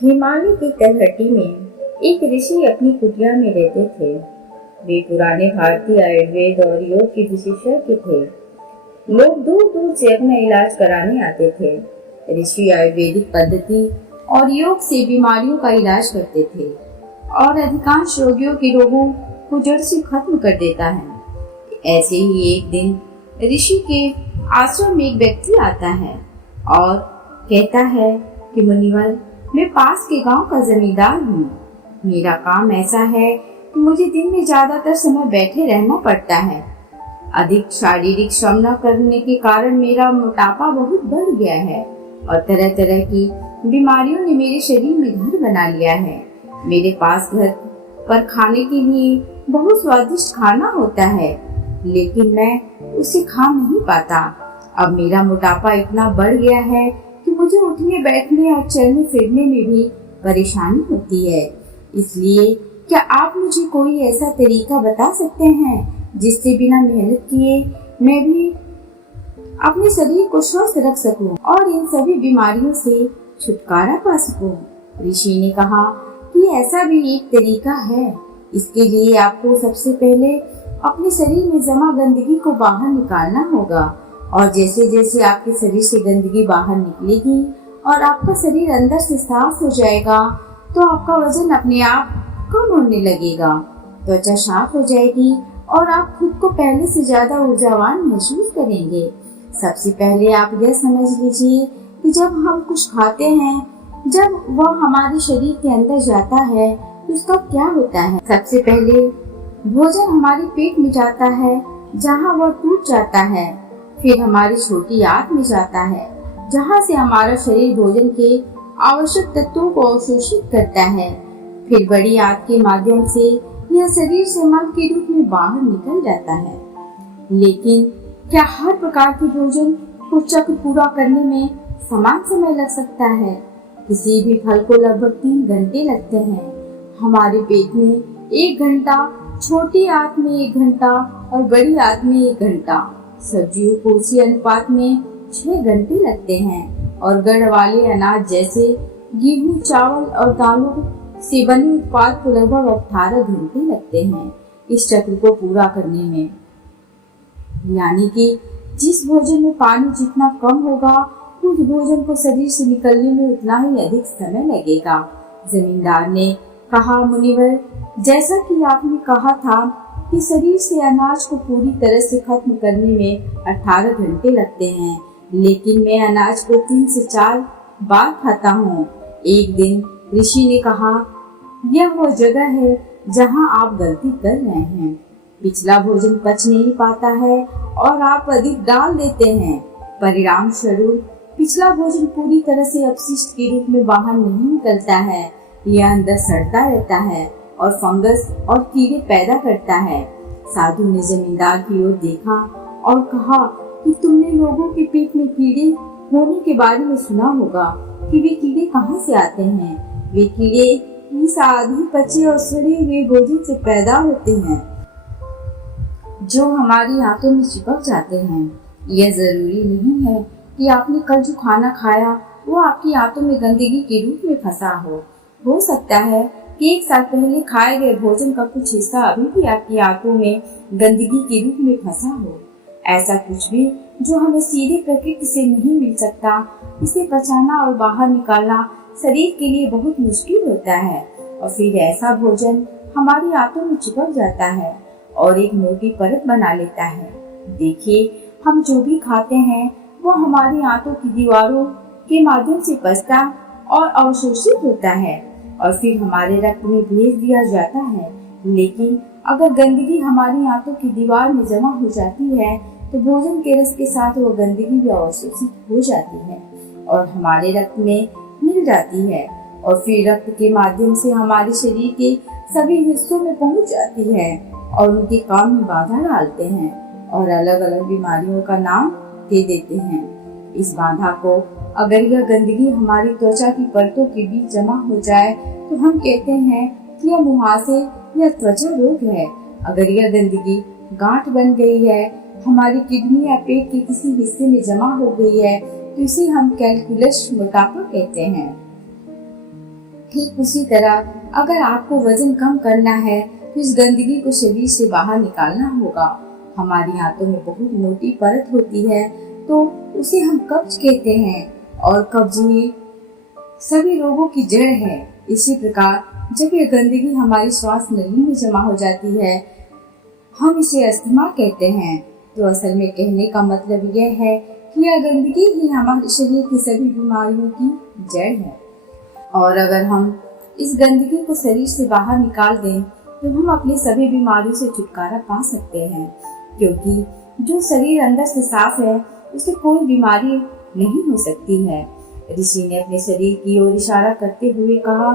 हिमालय की तलहटी में एक ऋषि अपनी कुटिया में रहते थे। वे पुराने भारतीय आयुर्वेद और योग के विशेषज्ञ थे। लोग दूर दूर से अपना इलाज कराने आते थे। ऋषि आयुर्वेदिक पद्धति और योग से बीमारियों का इलाज करते थे और अधिकांश रोगियों के रोगों को जड़ से खत्म कर देता है। ऐसे ही एक दिन ऋषि के आश्रम में एक व्यक्ति आता है और कहता है कि मुनिवर, मैं पास के गांव का जमींदार हूँ। मेरा काम ऐसा है कि मुझे दिन में ज्यादातर समय बैठे रहना पड़ता है। अधिक शारीरिक श्रम न करने के कारण मेरा मोटापा बहुत बढ़ गया है और तरह तरह की बीमारियों ने मेरे शरीर में घर बना लिया है। मेरे पास घर पर खाने के लिए बहुत स्वादिष्ट खाना होता है, लेकिन मैं उसे खा नहीं पाता। अब मेरा मोटापा इतना बढ़ गया है कि मुझे उठने बैठने और चलने फिरने में भी परेशानी होती है। इसलिए क्या आप मुझे कोई ऐसा तरीका बता सकते हैं जिससे बिना मेहनत किए मैं भी अपने शरीर को स्वस्थ रख सकूं और इन सभी बीमारियों से छुटकारा पा सकूं? ऋषि ने कहा कि ऐसा भी एक तरीका है। इसके लिए आपको सबसे पहले अपने शरीर में जमा गंदगी को बाहर निकालना होगा और जैसे जैसे आपके शरीर से गंदगी बाहर निकलेगी और आपका शरीर अंदर से साफ हो जाएगा तो आपका वजन अपने आप कम होने लगेगा, त्वचा साफ हो जाएगी और आप खुद को पहले से ज्यादा ऊर्जावान महसूस करेंगे। सबसे पहले आप यह समझ लीजिए कि जब हम कुछ खाते हैं, जब वह हमारे शरीर के अंदर जाता है तो उसका क्या होता है। सबसे पहले भोजन हमारे पेट में जाता है, जहाँ वह टूट जाता है। फिर हमारी छोटी आंत में जाता है, जहाँ से हमारा शरीर भोजन के आवश्यक तत्वों को अवशोषित करता है। फिर बड़ी आंत के माध्यम से यह शरीर से मल के रूप में बाहर निकल जाता है। लेकिन क्या हर प्रकार के भोजन को चक्र पूरा करने में समान समय लग सकता है? किसी भी फल को लगभग 3 घंटे लगते हैं। हमारे पेट में 1 घंटा, छोटी आंत में 1 घंटा और बड़ी आंत में 1 घंटा। सब्जियों को उसी अनुपात में 6 घंटे लगते हैं और गढ़ वाले अनाज जैसे गेहूं, चावल और दालों से बने उत्पाद को लगभग 18 घंटे लगते हैं इस चक्र को पूरा करने में। यानी कि जिस भोजन में पानी जितना कम होगा, उस भोजन को शरीर से निकलने में उतना ही अधिक समय लगेगा। जमींदार ने कहा, मुनिवर, जैसा कि आपने कहा था कि शरीर से अनाज को पूरी तरह से खत्म करने में 18 घंटे लगते हैं, लेकिन मैं अनाज को 3 से 4 बार खाता हूँ। एक दिन ऋषि ने कहा, यह वो जगह है जहाँ आप गलती कर रहे हैं। पिछला भोजन पच नहीं पाता है और आप अधिक डाल देते हैं। परिणाम स्वरूप पिछला भोजन पूरी तरह से अपशिष्ट के रूप में बाहर नहीं निकलता है। यह अंदर सड़ता रहता है और फंगस और कीड़े पैदा करता है। साधु ने जमींदार की ओर देखा और कहा कि तुमने लोगों के पेट में कीड़े होने के बारे में सुना होगा कि वे कीड़े कहाँ से आते हैं। वे कीड़े इस आधी पचे और सड़े हुए भोजन से पैदा होते हैं जो हमारी आंतों में चिपक जाते हैं। यह जरूरी नहीं है कि आपने कल जो खाना खाया वो आपकी आंतों में गंदगी के रूप में फंसा हो सकता है कि 1 साल पहले खाए गए भोजन का कुछ हिस्सा अभी भी आपकी आंतों में गंदगी के रूप में फंसा हो। ऐसा कुछ भी जो हमें सीधे प्रकृति से नहीं मिल सकता, इसे पचाना और बाहर निकालना शरीर के लिए बहुत मुश्किल होता है और फिर ऐसा भोजन हमारी आंतों में चिपक जाता है और एक मोटी परत बना लेता है। देखिए, हम जो भी खाते हैं वो हमारी आंतों की दीवारों के माध्यम से पचता और अवशोषित होता है और फिर हमारे रक्त में भेज दिया जाता है। लेकिन अगर गंदगी हमारी आंतों की दीवार में जमा हो जाती है तो भोजन के रस के साथ वो गंदगी भी अवशोषित हो जाती है और हमारे रक्त में मिल जाती है और फिर रक्त के माध्यम से हमारे शरीर के सभी हिस्सों में पहुंच जाती है और उनके काम में बाधा डालते हैं और अलग अलग बीमारियों का नाम दे देते हैं। इस बाधा को अगर यह गंदगी हमारी त्वचा की परतों के बीच जमा हो जाए तो हम कहते हैं कि यह मुहासे या त्वचा रोग है। अगर यह गंदगी गांठ बन गई है, हमारी किडनी या पेट के किसी हिस्से में जमा हो गई है तो इसे हम कैलकुलस मोटापा कहते हैं। ठीक उसी तरह अगर आपको वजन कम करना है तो इस गंदगी को शरीर से बाहर निकालना होगा। हमारी आंतों में बहुत मोटी परत होती है तो उसे हम कब्ज कहते हैं और कब्ज ही सभी रोगों की जड़ है। इसी प्रकार जब यह गंदगी हमारी श्वास नली में जमा हो जाती है हम इसे अस्थमा कहते हैं। तो असल में कहने का मतलब यह है कि यह गंदगी ही हमारे शरीर की सभी बीमारियों की जड़ है और अगर हम इस गंदगी को शरीर से बाहर निकाल दें तो हम अपनी सभी बीमारियों से छुटकारा पा सकते हैं, क्योंकि जो शरीर अंदर से साफ है उसे कोई बीमारी नहीं हो सकती है। ऋषि ने अपने शरीर की ओर इशारा करते हुए कहा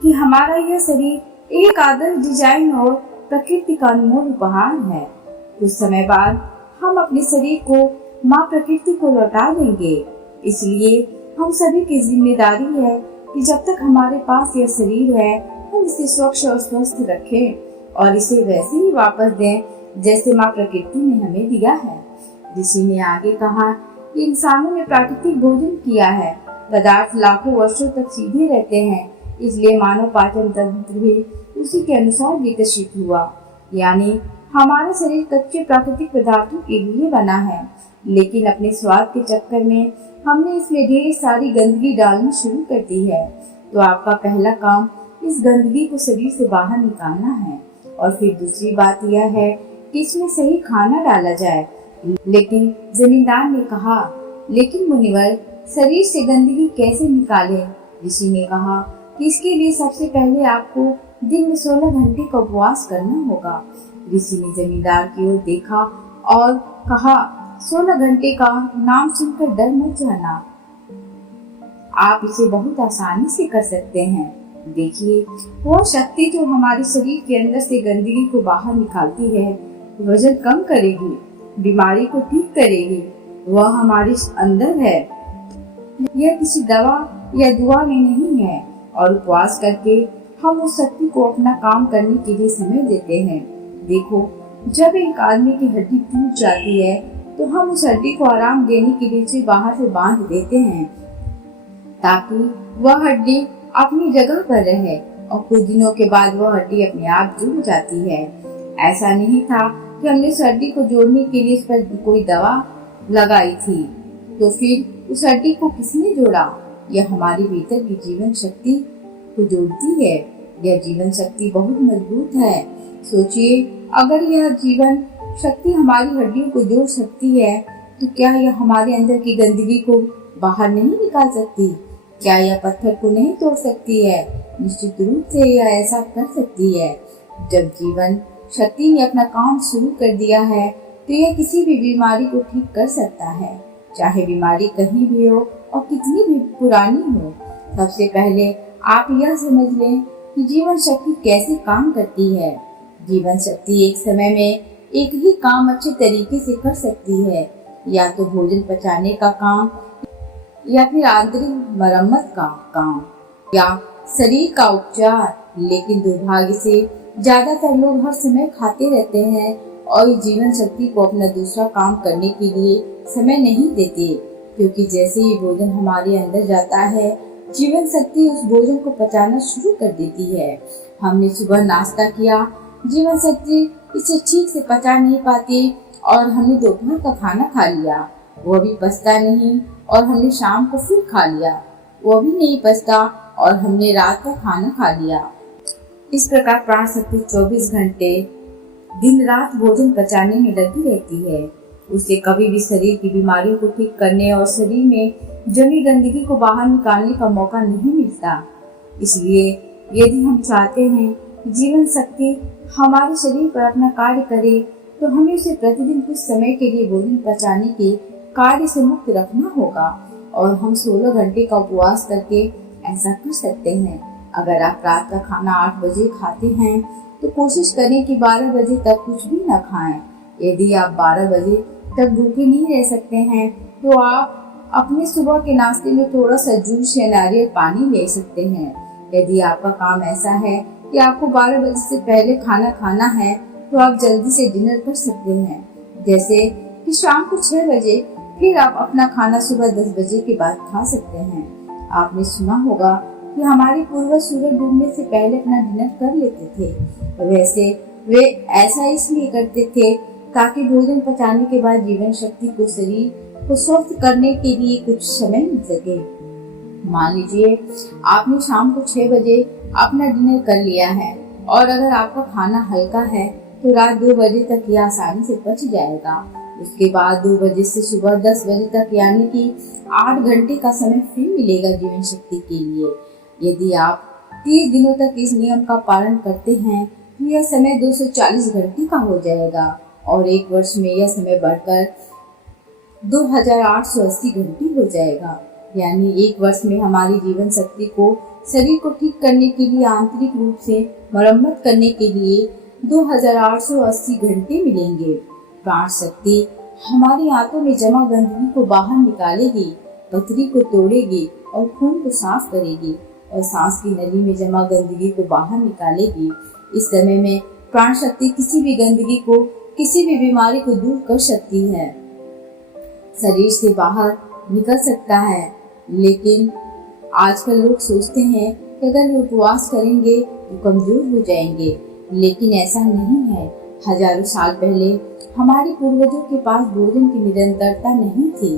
कि हमारा यह शरीर एक आदर्श डिजाइन और प्रकृति का अनमोल उपहार है। कुछ समय बाद हम अपने शरीर को माँ प्रकृति को लौटा देंगे। इसलिए हम सभी की जिम्मेदारी है कि जब तक हमारे पास यह शरीर है हम इसे स्वच्छ और स्वस्थ रखें और इसे वैसे ही वापस दें जैसे माँ प्रकृति ने हमें दिया है। ऋषि ने आगे कहा कि इंसानों ने प्राकृतिक भोजन किया है, पदार्थ लाखों वर्षों तक सीधे रहते हैं, इसलिए मानव पाचन तंत्र भी उसी के अनुसार विकसित हुआ। यानी हमारा शरीर कच्चे प्राकृतिक पदार्थों के लिए बना है, लेकिन अपने स्वाद के चक्कर में हमने इसमें ढेर सारी गंदगी डालनी शुरू कर दी है। तो आपका पहला काम इस गंदगी को शरीर से बाहर निकालना है और फिर दूसरी बात यह है कि इसमें सही खाना डाला जाए। लेकिन जमींदार ने कहा, लेकिन मुनिवर शरीर से गंदगी कैसे निकाले? ऋषि ने कहा कि इसके लिए सबसे पहले आपको दिन में 16 घंटे का उपवास करना होगा। ऋषि ने जमींदार की ओर देखा और कहा, 16 घंटे का नाम सुनकर डर मत जाना, आप इसे बहुत आसानी से कर सकते हैं। देखिए, वह शक्ति जो हमारे शरीर के अंदर से गंदगी को बाहर निकालती है, वजन कम करेगी, बीमारी को ठीक करेगी, वह हमारे अंदर है। यह किसी दवा या दुआ में नहीं है और उपवास करके हम उस शक्ति को अपना काम करने के लिए समय देते हैं। देखो, जब एक आदमी की हड्डी टूट जाती है तो हम उस हड्डी को आराम देने के लिए उसे बाहर से बांध देते हैं ताकि वह हड्डी अपनी जगह पर रहे और कुछ दिनों के बाद वह हड्डी अपने आप जुड़ जाती है। ऐसा नहीं था कि हमने उस हड्डी को जोड़ने के लिए उस पर कोई दवा लगाई थी, तो फिर उस हड्डी को किसने जोड़ा? यह हमारी भीतर की जीवन शक्ति को जोड़ती है। यह जीवन शक्ति बहुत मजबूत है। सोचिए, अगर यह जीवन शक्ति हमारी हड्डियों को जोड़ सकती है तो क्या यह हमारे अंदर की गंदगी को बाहर नहीं निकाल सकती? क्या यह पत्थर को नहीं तोड़ सकती है? निश्चित रूप से यह ऐसा कर सकती है। जब जीवन शक्ति ने अपना काम शुरू कर दिया है तो यह किसी भी बीमारी को ठीक कर सकता है, चाहे बीमारी कहीं भी हो और कितनी भी पुरानी हो। सबसे पहले आप यह समझ लें कि जीवन शक्ति कैसे काम करती है। जीवन शक्ति एक समय में एक ही काम अच्छे तरीके से कर सकती है, या तो भोजन पचाने का काम, या फिर आंतरिक मरम्मत का काम, या शरीर का उपचार। लेकिन दुर्भाग्य से ज्यादातर लोग हर समय खाते रहते हैं और जीवन शक्ति को अपना दूसरा काम करने के लिए समय नहीं देते, क्योंकि जैसे ही भोजन हमारे अंदर जाता है जीवन शक्ति उस भोजन को पचाना शुरू कर देती है। हमने सुबह नाश्ता किया, जीवन शक्ति इसे ठीक से पचा नहीं पाती और हमने दोपहर का खाना खा लिया, वह भी पचता नहीं, और हमने शाम को फिर खा लिया, वह भी नहीं पचता, और हमने रात का खाना खा लिया। इस प्रकार प्राण शक्ति 24 घंटे दिन रात भोजन पचाने में लगी रहती है। उसे कभी भी शरीर की बीमारियों को ठीक करने और शरीर में जमी गंदगी को बाहर निकालने का मौका नहीं मिलता। इसलिए यदि हम चाहते हैं कि जीवन शक्ति हमारे शरीर पर अपना कार्य करे तो हमें उसे प्रतिदिन कुछ समय के लिए भोजन पचाने के कार्य से मुक्त रखना होगा, और हम 16 घंटे का उपवास करके ऐसा कर सकते हैं। अगर आप रात का खाना 8 बजे खाते हैं तो कोशिश करें कि 12 बजे तक कुछ भी न खाएं। यदि आप 12 बजे तक भूखे नहीं रह सकते हैं तो आप अपने सुबह के नाश्ते में थोड़ा सा जूस या नारियल पानी ले सकते हैं। यदि आपका काम ऐसा है कि आपको 12 बजे से पहले खाना खाना है तो आप जल्दी से डिनर कर सकते हैं, जैसे कि शाम को 6 बजे, फिर आप अपना खाना सुबह 10 बजे के बाद खा सकते हैं। आपने सुना होगा कि हमारे पूर्वज सूरज डूबने से पहले अपना डिनर कर लेते थे। वैसे वे ऐसा इसलिए करते थे ताकि भोजन पचाने के बाद जीवन शक्ति को शरीर को स्वस्थ करने के लिए कुछ समय मिल सके। मान लीजिए आपने शाम को 6 बजे अपना डिनर कर लिया है और अगर आपका खाना हल्का है तो रात 2 बजे तक यह आसानी से पच जाएगा। उसके बाद 2 बजे से सुबह 10 बजे तक यानी कि 8 घंटे का समय फिर मिलेगा जीवन शक्ति के लिए। यदि आप 30 दिनों तक इस नियम का पालन करते हैं तो यह समय 240 घंटे का हो जाएगा और 1 वर्ष में यह समय बढ़कर 2880 घंटे हो जाएगा। यानी 1 वर्ष में हमारी जीवन शक्ति को शरीर को ठीक करने के लिए आंतरिक रूप से मरम्मत करने के लिए 2880 घंटे मिलेंगे। प्राण शक्ति हमारी आंतों में जमा गंदगी को बाहर निकालेगी, पथरी को तोड़ेगी और खून को साफ करेगी और सांस की नली में जमा गंदगी को बाहर निकालेगी। इस समय में प्राण शक्ति किसी भी गंदगी को, किसी भी बीमारी को दूर कर सकती है, शरीर से बाहर निकल सकता है। लेकिन आजकल लोग सोचते हैं कि अगर वो उपवास करेंगे तो कमजोर हो जाएंगे, लेकिन ऐसा नहीं है। हजारों साल पहले हमारे पूर्वजों के पास भोजन की निरंतरता नहीं थी।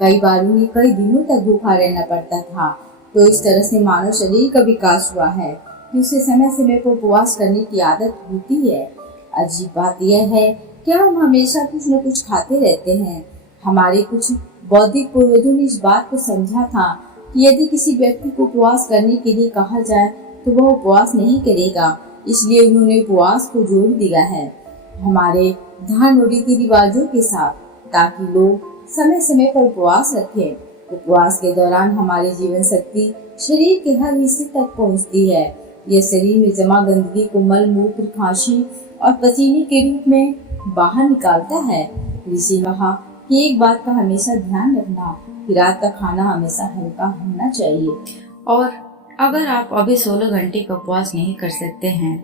कई बार उन्हें कई दिनों तक भूखा रहना पड़ता था। तो इस तरह से मानव शरीर का विकास हुआ है कि उसे समय समय पर उपवास करने की आदत होती है। अजीब बात यह है कि हम हमेशा कुछ न कुछ खाते रहते हैं। हमारे कुछ बौद्धिक पूर्वजों ने इस बात को समझा था कि यदि किसी व्यक्ति को उपवास करने के लिए कहा जाए तो वह उपवास नहीं करेगा, इसलिए उन्होंने उपवास को जोड़ दिया है हमारे धर्म और रीति रिवाजों के साथ, ताकि लोग समय समय पर उपवास रखें। उपवास के दौरान हमारी जीवन शक्ति शरीर के हर हिस्से तक पहुंचती है। यह शरीर में जमा गंदगी को मल मूत्र, खांसी और पसीने के रूप में बाहर निकालता है। ऋषि ने कहा कि एक बात का हमेशा ध्यान रखना कि रात का खाना हमेशा हल्का होना चाहिए। और अगर आप अभी 16 घंटे का उपवास नहीं कर सकते हैं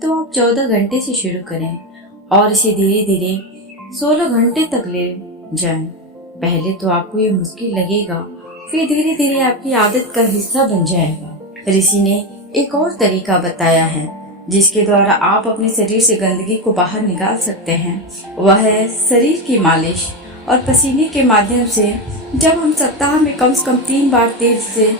तो आप 14 घंटे से शुरू करें और इसे धीरे धीरे 16 घंटे तक ले जाएं। पहले तो आपको ये मुश्किल लगेगा, फिर धीरे धीरे आपकी आदत का हिस्सा बन जाएगा। ऋषि ने एक और तरीका बताया है जिसके द्वारा आप अपने शरीर से गंदगी को बाहर निकाल सकते हैं। वह है शरीर की मालिश और पसीने के माध्यम से। जब हम सप्ताह में कम से कम 3 बार तेज से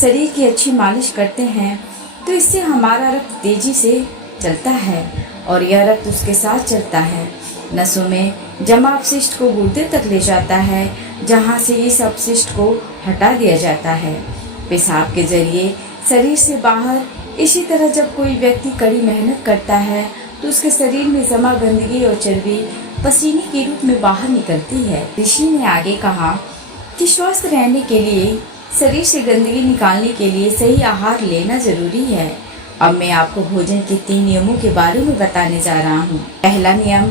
शरीर की अच्छी मालिश करते हैं तो इससे हमारा रक्त तेजी से चलता है और यह रक्त उसके साथ चलता है। नसों में जमा अपशिष्ट को गुर्दे तक ले जाता है, जहां से इस अपशिष्ट को हटा दिया जाता है पेशाब के जरिए शरीर से बाहर। इसी तरह जब कोई व्यक्ति कड़ी मेहनत करता है तो उसके शरीर में जमा गंदगी और चर्बी पसीने के रूप में बाहर निकलती है। ऋषि ने आगे कहा कि स्वस्थ रहने के लिए शरीर से गंदगी निकालने के लिए सही आहार लेना जरूरी है। अब मैं आपको भोजन के 3 नियमों के बारे में बताने जा रहा हूँ। पहला नियम,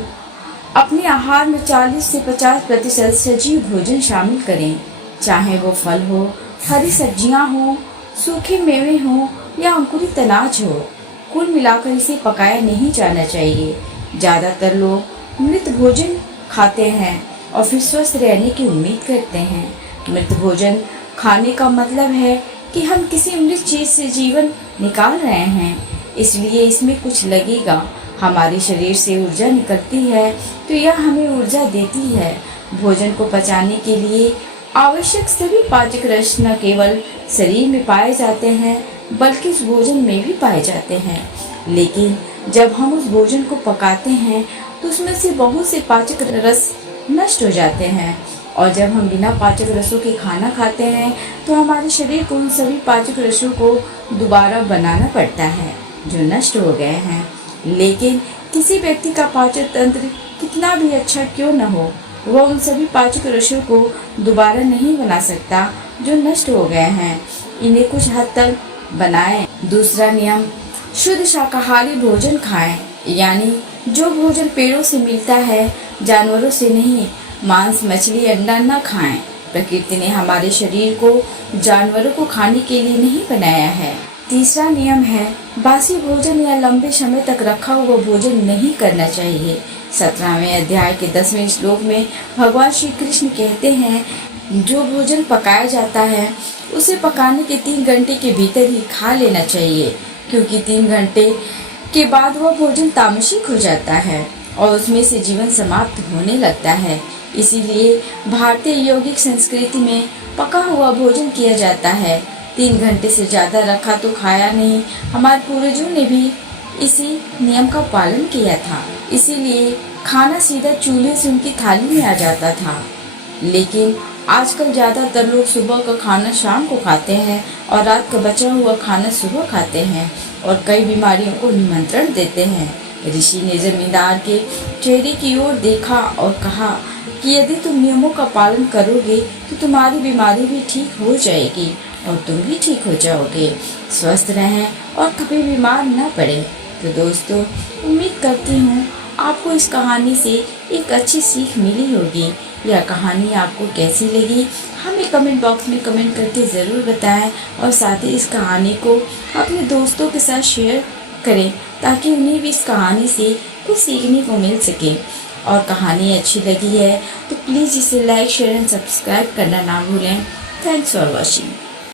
अपने आहार में 40 से 50% सजीव भोजन शामिल करें, चाहे वो फल हो, हरी सब्जियां हो, सूखे मेवे हो या अंकुरित अनाज हो। कुल मिलाकर इसे पकाया नहीं जाना चाहिए। ज़्यादातर लोग मृत भोजन खाते हैं और फिर स्वस्थ रहने की उम्मीद करते हैं। मृत भोजन खाने का मतलब है कि हम किसी मृत चीज से जीवन निकाल रहे हैं, इसलिए इसमें कुछ लगेगा। हमारे शरीर से ऊर्जा निकलती है तो यह हमें ऊर्जा देती है। भोजन को पचाने के लिए आवश्यक सभी पाचक रस न केवल शरीर में पाए जाते हैं बल्कि उस भोजन में भी पाए जाते हैं। लेकिन जब हम उस भोजन को पकाते हैं तो उसमें से बहुत से पाचक रस नष्ट हो जाते हैं और जब हम बिना पाचक रसों के खाना खाते हैं तो हमारे शरीर को उन सभी पाचक रसों को दोबारा बनाना पड़ता है जो नष्ट हो गए हैं। लेकिन किसी व्यक्ति का पाचन तंत्र कितना भी अच्छा क्यों न हो, वह उन सभी पाचक रसों को दोबारा नहीं बना सकता जो नष्ट हो गए हैं। इन्हें कुछ हद तक बनाएं। दूसरा नियम, शुद्ध शाकाहारी भोजन खाएं, यानी जो भोजन पेड़ों से मिलता है, जानवरों से नहीं। मांस, मछली, अंडा न खाएं। प्रकृति ने हमारे शरीर को जानवरों को खाने के लिए नहीं बनाया है। तीसरा नियम है, बासी भोजन या लंबे समय तक रखा हुआ भोजन नहीं करना चाहिए। 17वें अध्याय के 10वें श्लोक में भगवान श्री कृष्ण कहते हैं, जो भोजन पकाया जाता है उसे पकाने के 3 घंटे के भीतर ही खा लेना चाहिए, क्योंकि 3 घंटे के बाद वह भोजन तामसिक हो जाता है और उसमें से जीवन समाप्त होने लगता है। इसीलिए भारतीय यौगिक संस्कृति में पका हुआ भोजन किया जाता है। 3 घंटे से ज़्यादा रखा तो खाया नहीं। हमारे पूर्वजों ने भी इसी नियम का पालन किया था, इसीलिए खाना सीधा चूल्हे से उनकी थाली में आ जाता था। लेकिन आजकल ज़्यादातर लोग सुबह का खाना शाम को खाते हैं और रात का बचा हुआ खाना सुबह खाते हैं और कई बीमारियों को निमंत्रण देते हैं। ऋषि ने जमींदार के चेहरे की ओर देखा और कहा कि यदि तुम नियमों का पालन करोगे तो तुम्हारी बीमारी भी ठीक हो जाएगी और तुम भी ठीक हो जाओगे, स्वस्थ रहें और कभी बीमार न पड़े। तो दोस्तों, उम्मीद करती हूँ आपको इस कहानी से एक अच्छी सीख मिली होगी। यह कहानी आपको कैसी लगी हमें कमेंट बॉक्स में कमेंट करके ज़रूर बताएं और साथ ही इस कहानी को अपने दोस्तों के साथ शेयर करें ताकि उन्हें भी इस कहानी से कुछ सीखने को मिल सके। और कहानी अच्छी लगी है तो प्लीज़ इसे लाइक, शेयर एंड सब्सक्राइब करना ना भूलें। Thanks for watching.